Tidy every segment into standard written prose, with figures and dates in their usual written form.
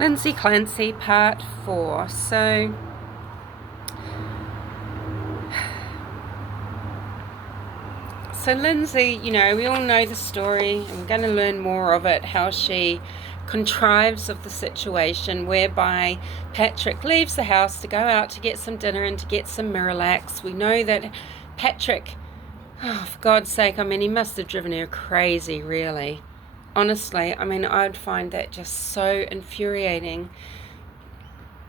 Lindsay Clancy, part 4. So Lindsay, we all know the story. I'm going to learn more of it, how she contrives of the situation whereby Patrick leaves the house to go out to get some dinner and to get some Miralax. We know that Patrick, for God's sake, he must have driven her crazy, really. Honestly, I'd find that just so infuriating.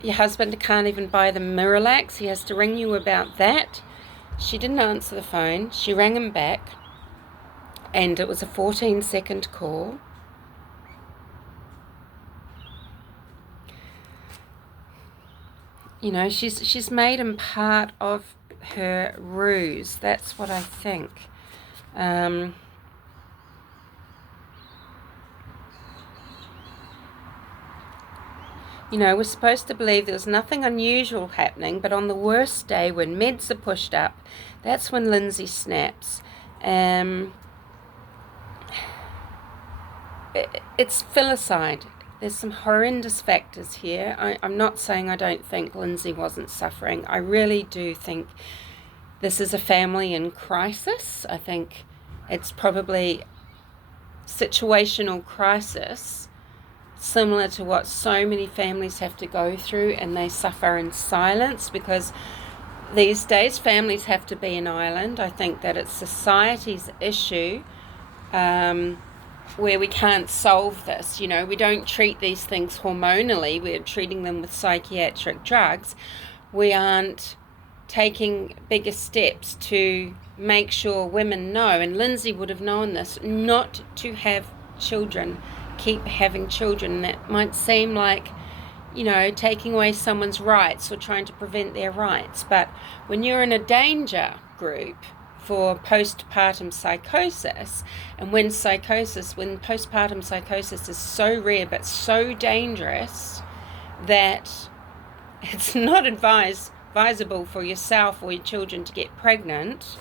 Your husband can't even buy the Miralax. He has to ring you about that. She didn't answer the phone. She rang him back, and it was a 14-second call. She's made him part of her ruse. That's what I think. We're supposed to believe there was nothing unusual happening, but on the worst day, when meds are pushed up, that's when Lindsay snaps. It's filicide. There's some horrendous factors here. I'm not saying I don't think Lindsay wasn't suffering. I really do think this is a family in crisis. I think it's probably situational crisis, similar to what so many families have to go through, and they suffer in silence because these days families have to be an island. I think that it's society's issue where we can't solve this. We don't treat these things hormonally. We're treating them with psychiatric drugs. We aren't taking bigger steps to make sure women know, and Lindsay would have known this, not to have children, keep having children. That might seem like, taking away someone's rights or trying to prevent their rights. But when you're in a danger group for postpartum psychosis, and when postpartum psychosis is so rare but so dangerous that it's not advisable for yourself or your children to get pregnant,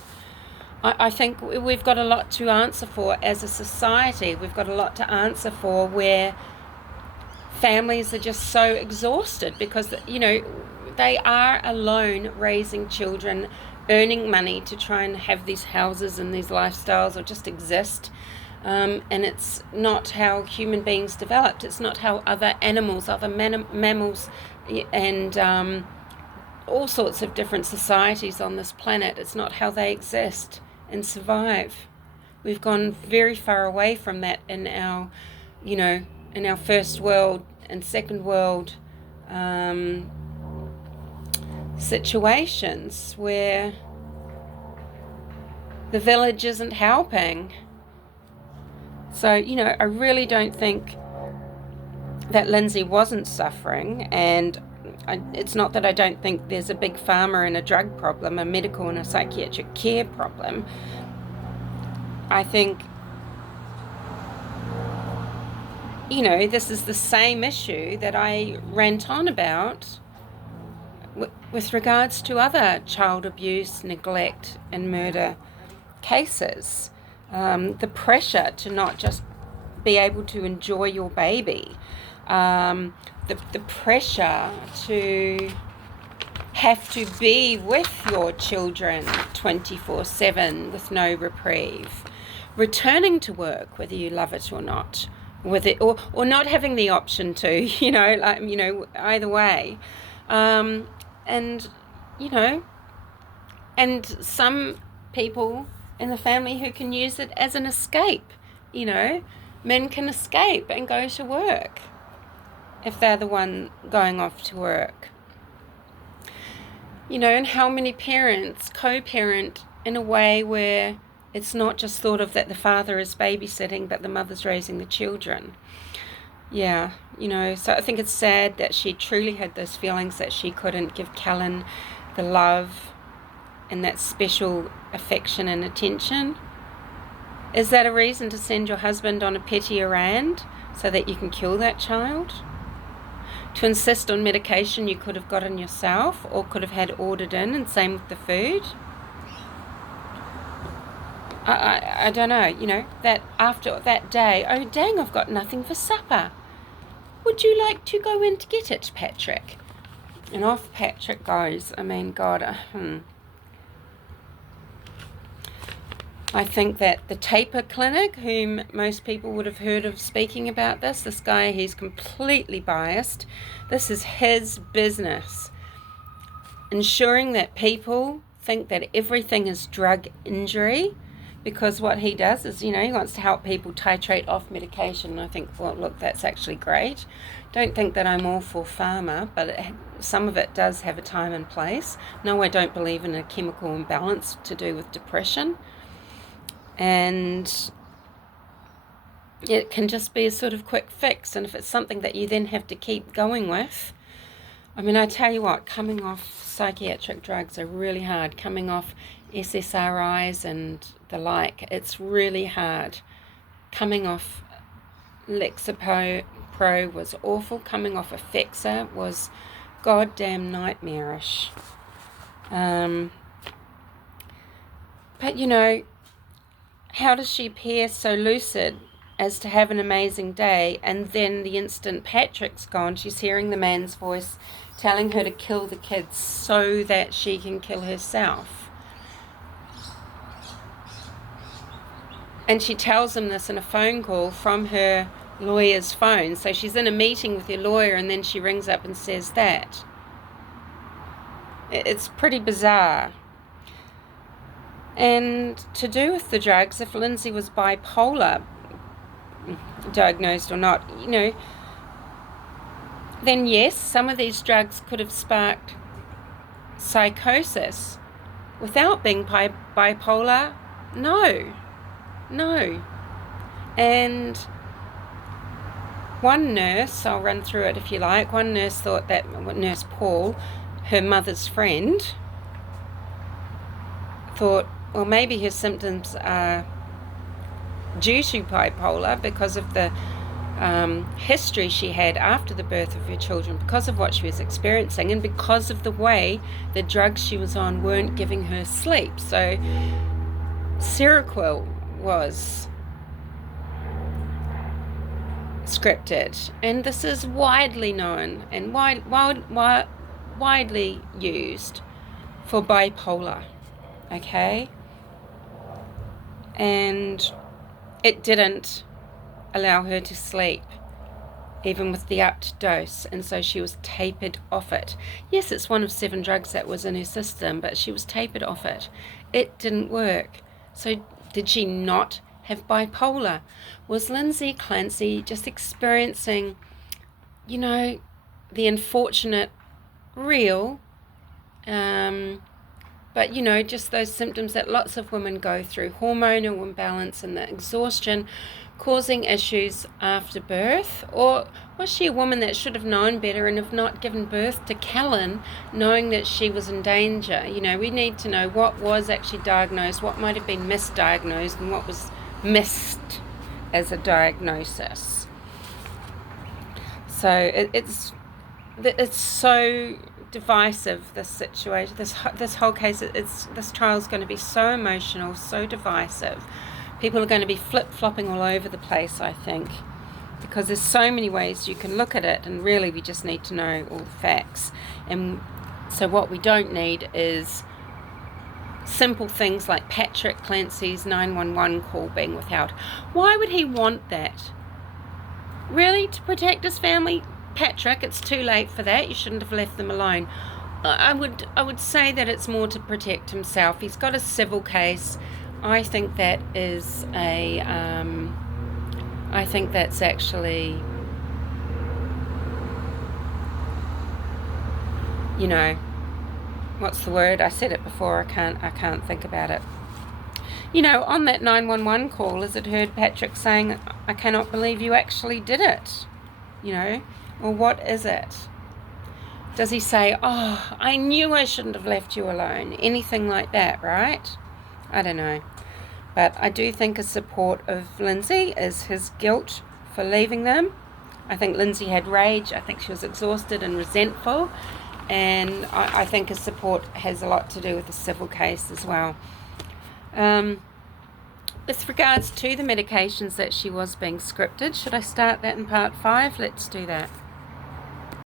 I think we've got a lot to answer for as a society. We've got a lot to answer for where families are just so exhausted because, they are alone raising children, earning money to try and have these houses and these lifestyles or just exist. And it's not how human beings developed. It's not how other animals, other mammals and all sorts of different societies on this planet, it's not how they exist and survive. We've gone very far away from that in our first world and second world situations where the village isn't helping. So, I really don't think that Lindsay wasn't suffering, and it's not that I don't think there's a big pharma and a drug problem, a medical and a psychiatric care problem. I think, this is the same issue that I rant on about with regards to other child abuse, neglect, and murder cases. The pressure to not just be able to enjoy your baby, the pressure to have to be with your children 24/7 with no reprieve, returning to work whether you love it or not, with it or not having the option to, either way, and some people in the family who can use it as an escape. Men can escape and go to work if they're the one going off to work. And how many parents co-parent in a way where it's not just thought of that the father is babysitting, but the mother's raising the children. Yeah, so I think it's sad that she truly had those feelings that she couldn't give Callan the love and that special affection and attention. Is that a reason to send your husband on a petty errand so that you can kill that child? To insist on medication you could have gotten yourself or could have had ordered in, and same with the food? I don't know, that after that day, oh dang, I've got nothing for supper. Would you like to go in to get it, Patrick? And off Patrick goes. I mean, God, I think that the taper clinic, whom most people would have heard of speaking about this guy, he's completely biased. This is his business. Ensuring that people think that everything is drug injury, because what he does is, he wants to help people titrate off medication. And I think, well, look, that's actually great. Don't think that I'm all for pharma, but some of it does have a time and place. No, I don't believe in a chemical imbalance to do with depression. And it can just be a sort of quick fix. And if it's something that you then have to keep going with, I mean, I tell you what, coming off psychiatric drugs are really hard. Coming off SSRIs and the like, it's really hard. Coming off Lexapro was awful. Coming off Effexa was goddamn nightmarish. But how does she appear so lucid as to have an amazing day, and then the instant Patrick's gone, she's hearing the man's voice telling her to kill the kids so that she can kill herself? And she tells him this in a phone call from her lawyer's phone. So she's in a meeting with her lawyer, and then she rings up and says that. It's pretty bizarre. And to do with the drugs, if Lindsay was bipolar, diagnosed or not, then yes, some of these drugs could have sparked psychosis. Without being bipolar, no. And one nurse, I'll run through it if you like, one nurse thought that, Nurse Paul, her mother's friend, thought, well, maybe her symptoms are due to bipolar because of the history she had after the birth of her children, because of what she was experiencing, and because of the way the drugs she was on weren't giving her sleep. So Seroquel was scripted, and this is widely known and widely used for bipolar, okay? And it didn't allow her to sleep, even with the upped dose, and so she was tapered off it. Yes, it's one of 7 drugs that was in her system, but she was tapered off it. It didn't work. So did she not have bipolar? Was Lindsay Clancy just experiencing, the unfortunate real, but just those symptoms that lots of women go through, hormonal imbalance and the exhaustion causing issues after birth? Or was she a woman that should have known better and have not given birth to Callan, knowing that she was in danger? We need to know what was actually diagnosed, what might have been misdiagnosed, and what was missed as a diagnosis. So it's so divisive, this situation, this whole case. This trial is going to be so emotional, so divisive. People are going to be flip-flopping all over the place, I think, because there's so many ways you can look at it, and really we just need to know all the facts. And so what we don't need is simple things like Patrick Clancy's 911 call being withheld. Why would he want that? Really? To protect his family? Patrick, it's too late for that. You shouldn't have left them alone. I would say that it's more to protect himself. He's got a civil case. I think that is I think that's actually, what's the word? I said it before. I can't think about it. On that 911 call, is it heard Patrick saying, "I cannot believe you actually did it"? Or what is it? Does he say, "Oh, I knew I shouldn't have left you alone"? Anything like that, right? I don't know. But I do think a support of Lindsay is his guilt for leaving them. I think Lindsay had rage. I think she was exhausted and resentful. And I think his support has a lot to do with the civil case as well. With regards to the medications that she was being scripted, should I start that in part 5? Let's do that.